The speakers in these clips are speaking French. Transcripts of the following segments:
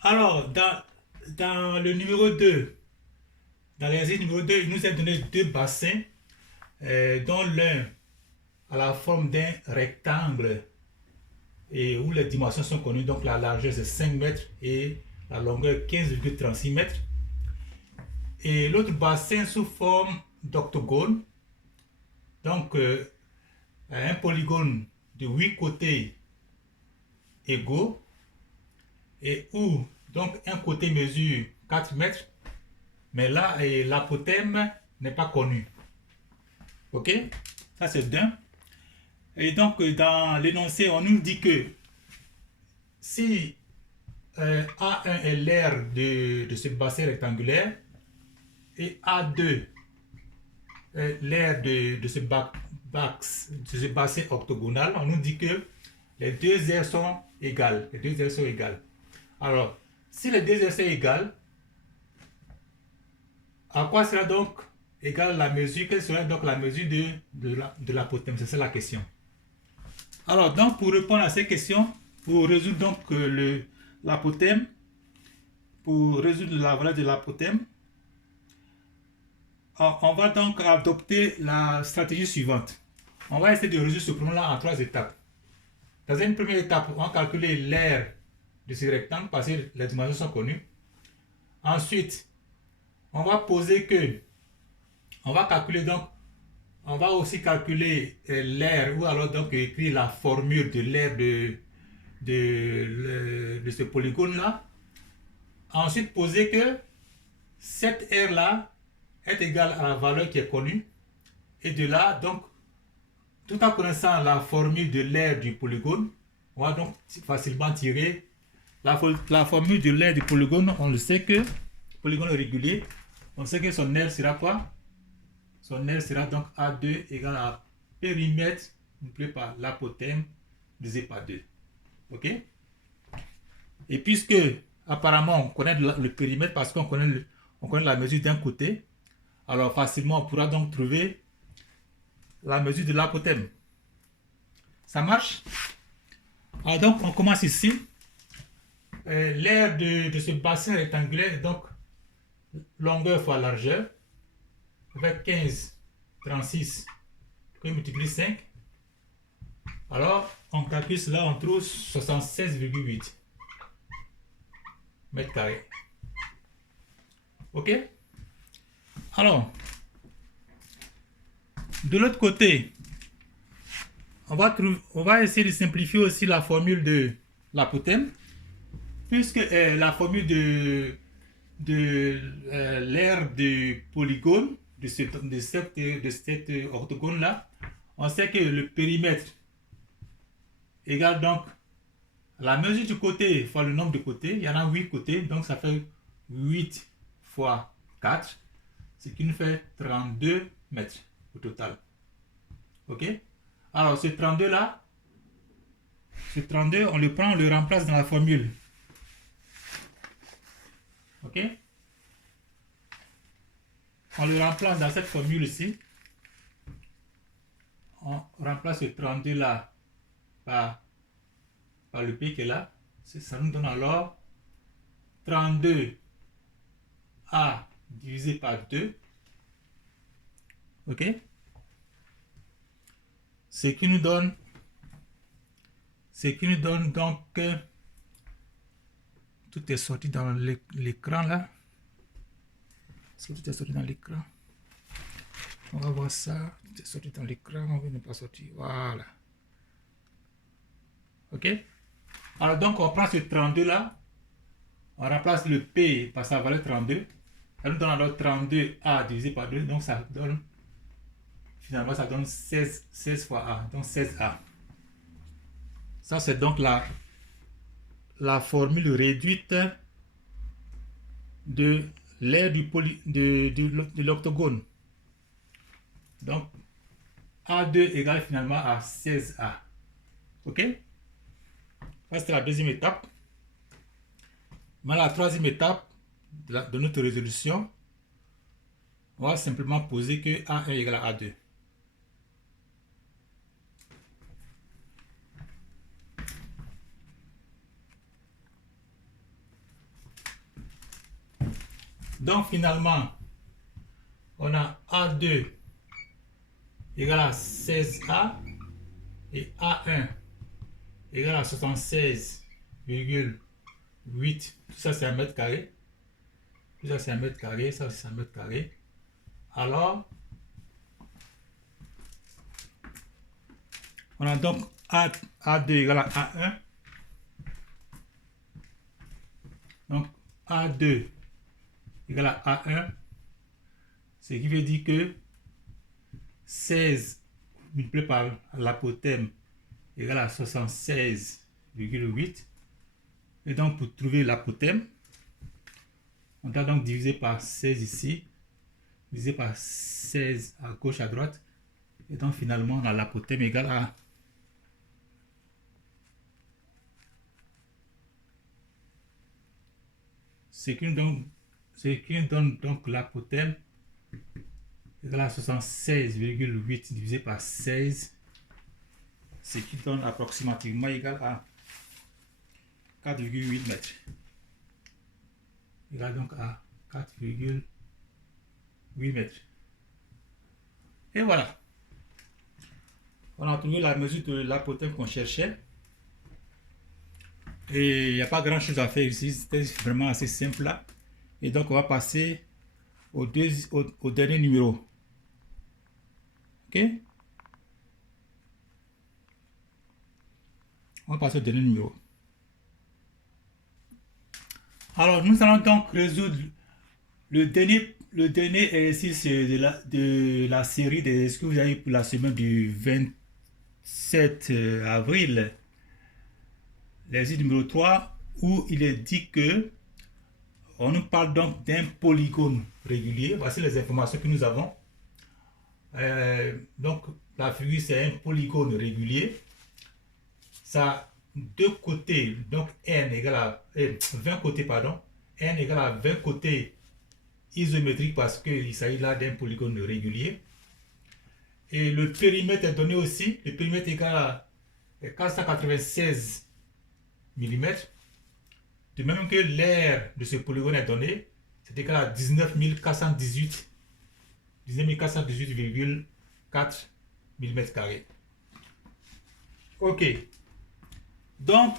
Alors, dans le numéro 2, dans l'exercice numéro 2, il nous est donné deux bassins, dont l'un a la forme d'un rectangle et où les dimensions sont connues. Donc, la largeur c'est 5 mètres et la longueur 15,36 mètres. Et l'autre bassin sous forme d'octogone. Donc, un polygone de 8 côtés égaux et où donc un côté mesure 4 mètres, mais là l'apothème n'est pas connu. Ok, ça c'est d'un. Et donc dans l'énoncé, on nous dit que si A1 est l'aire de ce bassin rectangulaire et A2 est l'aire de ce bassin octogonal, on nous dit que les deux aires sont égales. Les deux aires sont égales. Alors, si les deux aires sont égales, à quoi sera donc égale la mesure? Quelle sera donc la mesure de l'apothème? C'est ça la question. Alors, donc, pour répondre à ces questions, pour résoudre donc l'apothème, pour résoudre la valeur de l'apothème, on va donc adopter la stratégie suivante. On va essayer de résoudre ce problème-là en trois étapes. Dans une première étape, on va calculer l'aire de ce rectangle parce que les dimensions sont connues. Ensuite, on va poser que, on va calculer donc, on va aussi calculer l'aire ou alors donc écrire la formule de l'aire de ce polygone-là. Ensuite, poser que cette aire-là est égale à la valeur qui est connue. Et de là, donc, tout en connaissant la formule de l'aire du polygone, on va donc facilement tirer la formule de l'aire du polygone. On le sait que, polygone régulier, on sait que son aire sera quoi? Son aire sera donc A2 égale à périmètre multiplié par l'apothème divisé par 2. Ok? Et puisque apparemment on connaît le périmètre parce qu'on connaît, on connaît la mesure d'un côté, alors facilement on pourra donc trouver la mesure de l'apothème. Ça marche? Alors donc on commence ici. L'aire de ce bassin rectangulaire, donc longueur fois largeur, avec 15, 36, que multiplie 5. Alors on calcule cela, on trouve 76,8 mètres carrés. Ok? Alors, de l'autre côté, on va essayer de simplifier aussi la formule de l'apothème, puisque la formule de l'aire du polygone, de cet orthogone-là, on sait que le périmètre égale donc la mesure du côté fois le nombre de côtés. Il y en a 8 côtés, donc ça fait 8 fois 4, ce qui nous fait 32 mètres au total. Ok? Alors, ce 32 là, ce 32, on le prend, on le remplace dans la formule. Ok? On le remplace dans cette formule ici. On remplace ce 32 là par le P qui est là. Ça nous donne alors 32A divisé par 2. Ok? Ce qui nous donne donc tout est sorti dans l'écran là. Est-ce que tout est sorti dans l'écran? On va voir ça. Tout est sorti dans l'écran. On ne pas sorti. Voilà. Ok? Alors donc on prend ce 32 là. On remplace le P par sa valeur 32. Ça nous donne alors 32A divisé par 2. Donc ça donne, finalement ça donne 16 fois A. Donc 16A. Ça c'est donc la formule réduite de l'aire de l'octogone. Donc A2 égale finalement à 16A. Ok? Ça c'était la deuxième étape. Maintenant la troisième étape de notre résolution, on va simplement poser que A1 égale à A2. Donc finalement, on a A2 égale à 16A et A1 égale à 76,8. Tout ça c'est un mètre carré. Tout ça c'est un mètre carré, ça c'est un mètre carré. Alors, on a donc A2 égale à A1. Donc A2 égale à A1. Ce qui veut dire que 16 multiplié par l'apothème égale à 76,8. Et donc pour trouver l'apothème, on doit donc diviser par 16 ici, diviser par 16 à gauche, à droite. Et donc finalement on a l'apothème égal à ce qui nous donne donc l'apothème égale à 76,8 divisé par 16, ce qui donne approximativement égal à 4,8 mètres. Égal donc à 4,8 mètres. Et voilà. On a trouvé la mesure de l'apothème qu'on cherchait. Et il n'y a pas grand chose à faire ici. C'était vraiment assez simple là. Et donc on va passer au dernier numéro. Ok? On va passer au dernier numéro. Alors, nous allons donc résoudre le dernier exercice de la série des exercices que vous avez pour la semaine du 27 avril. L'exercice numéro 3, où il est dit que on nous parle donc d'un polygone régulier. Voici les informations que nous avons. Donc, la figure, c'est un polygone régulier. Ça a deux côtés, donc n égale à 20 côtés, pardon. N égale à 20 côtés isométriques parce qu'il s'agit là d'un polygone régulier. Et le périmètre est donné aussi. Le périmètre est égal à 496 mm. De même que l'aire de ce polygone est donné, c'est égal à 19 418,4 mm². Ok. Donc,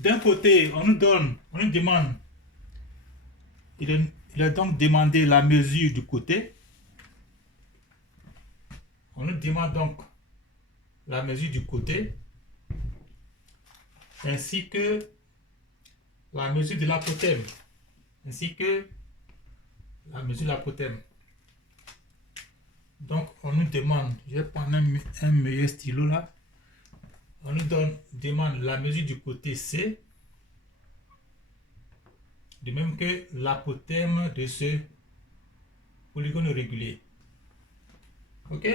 d'un côté, on nous demande, il est donc demandé la mesure du côté. On nous demande donc la mesure du côté, ainsi que la mesure de l'apothème, Donc, on nous demande, je vais prendre un meilleur stylo là. On nous demande la mesure du côté C, de même que l'apothème de ce polygone régulier. Ok?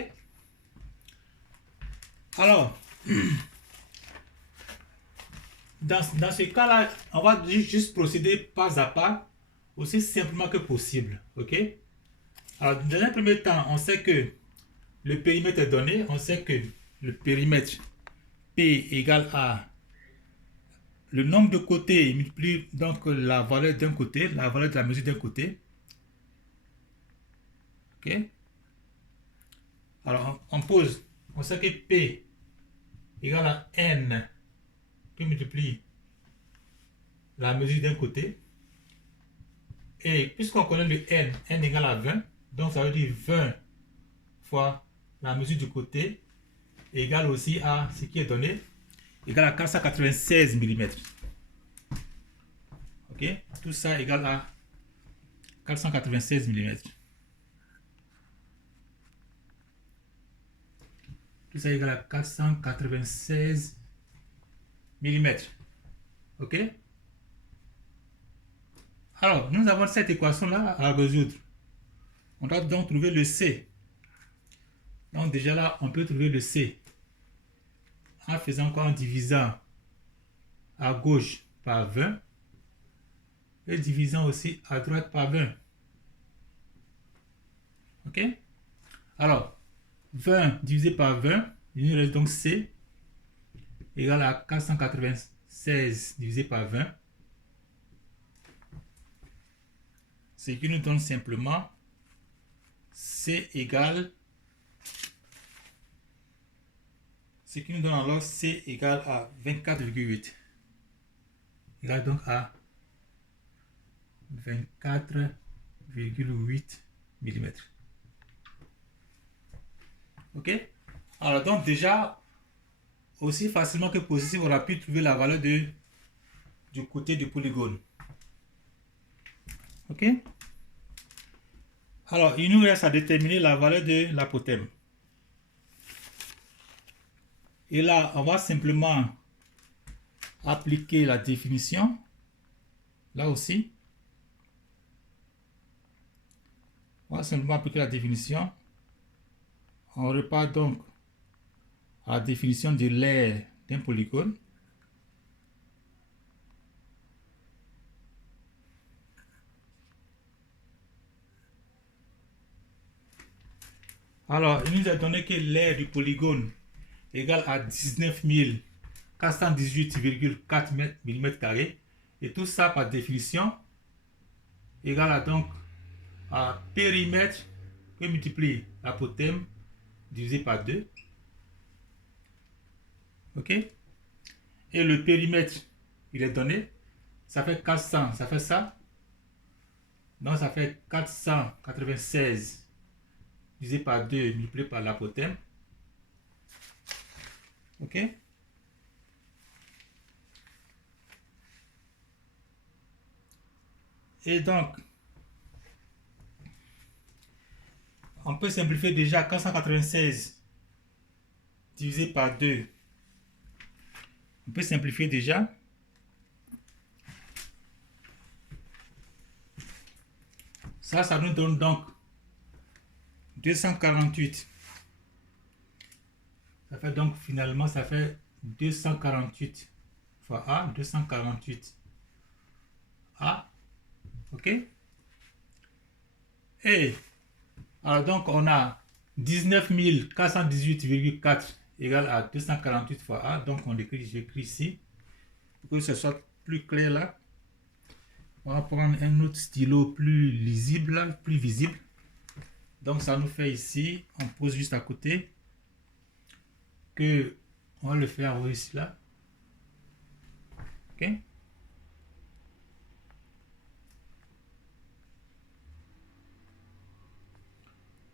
Alors, dans ce cas-là, on va juste procéder pas à pas, aussi simplement que possible. Ok? Alors, dans un premier temps, on sait que le périmètre est donné. On sait que le périmètre P égale à le nombre de côtés multiplie donc la valeur d'un côté, la valeur de la mesure d'un côté. Ok? Alors, on pose. On sait que P égale à N qui multiplie la mesure d'un côté. Et puisqu'on connaît le N égale à 20, donc ça veut dire 20 fois la mesure du côté égale aussi à ce qui est donné, égale à 496 mm. Ok? Tout ça égale à 496 mm. Tout ça égale à 496 mm. Ok? Alors, nous avons cette équation-là à résoudre. On doit donc trouver le C. Donc déjà là, on peut trouver le C en faisant quoi? En divisant à gauche par 20 et divisant aussi à droite par 20. Ok? Alors, 20 divisé par 20, il nous reste donc C égale à 496 divisé par 20. ce qui nous donne simplement C égale, ce qui nous donne alors C égale à 24,8. Égale donc à 24,8 mm. Ok? Alors donc déjà, aussi facilement que possible, on a pu trouver la valeur du côté du polygone. Ok? Alors, il nous reste à déterminer la valeur de l'apothème. Et là, on va simplement appliquer la définition. Là aussi. On va simplement appliquer la définition. On repart donc à la définition de l'aire d'un polygone. Alors, il nous a donné que l'aire du polygone égale à 19 418,4 mm². Et tout ça par définition égale à donc à périmètre que multiplie l'apothème divisé par 2. Ok? Et le périmètre, il est donné. Ça fait 400, ça fait ça. Donc ça fait 496 divisé par 2 multiplié par l'apothème. Ok? Et donc, on peut simplifier déjà 496 divisé par 2. On peut simplifier déjà. Ça nous donne donc 248. Ça fait donc finalement, ça fait 248 fois A, 248 A. Ok? Et alors donc on a 19 418,4 égale à 248 fois A. Donc on écrit, j'écris ici pour que ce soit plus clair là. On va prendre un autre stylo plus lisible, là, plus visible. Donc ça nous fait ici, on pose juste à côté, que on va le faire ici là. Ok?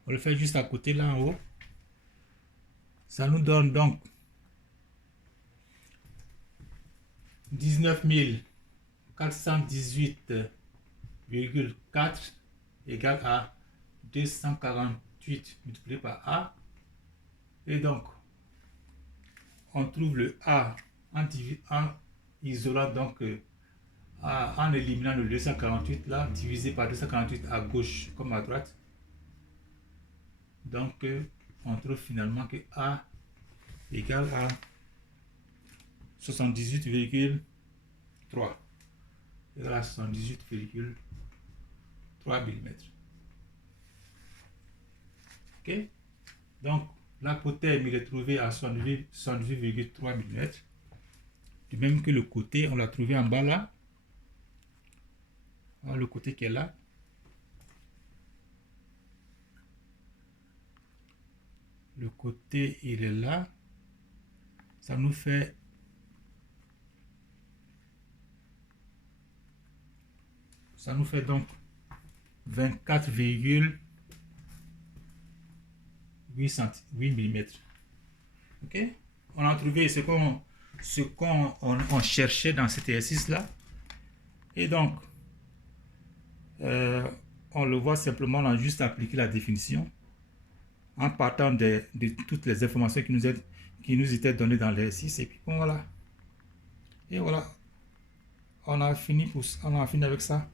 On le fait juste à côté là en haut. Ça nous donne donc 19 418,4 égale à 248 multiplié par A. Et donc, on trouve le A en isolant donc en éliminant le 248 là, divisé par 248 à gauche comme à droite. Donc, on trouve finalement que A égale à 78,3. Égale à 78,3 mm. Ok? Donc, l'apothème, il est trouvé à 78,3 mm. De même que le côté, on l'a trouvé en bas là. Voilà le côté qui est là. Le côté, il est là. Ça nous fait donc 24,8 mm. Ok? On a trouvé ce qu'on cherchait dans cet exercice là. Et donc, on le voit simplement, on a juste appliqué la définition en partant de toutes les informations qui nous étaient données dans l'exercice. Et puis bon, voilà. Et voilà. On a fini avec ça.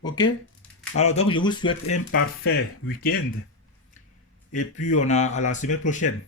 Ok? Alors donc, je vous souhaite un parfait week-end. Et puis, on a à la semaine prochaine.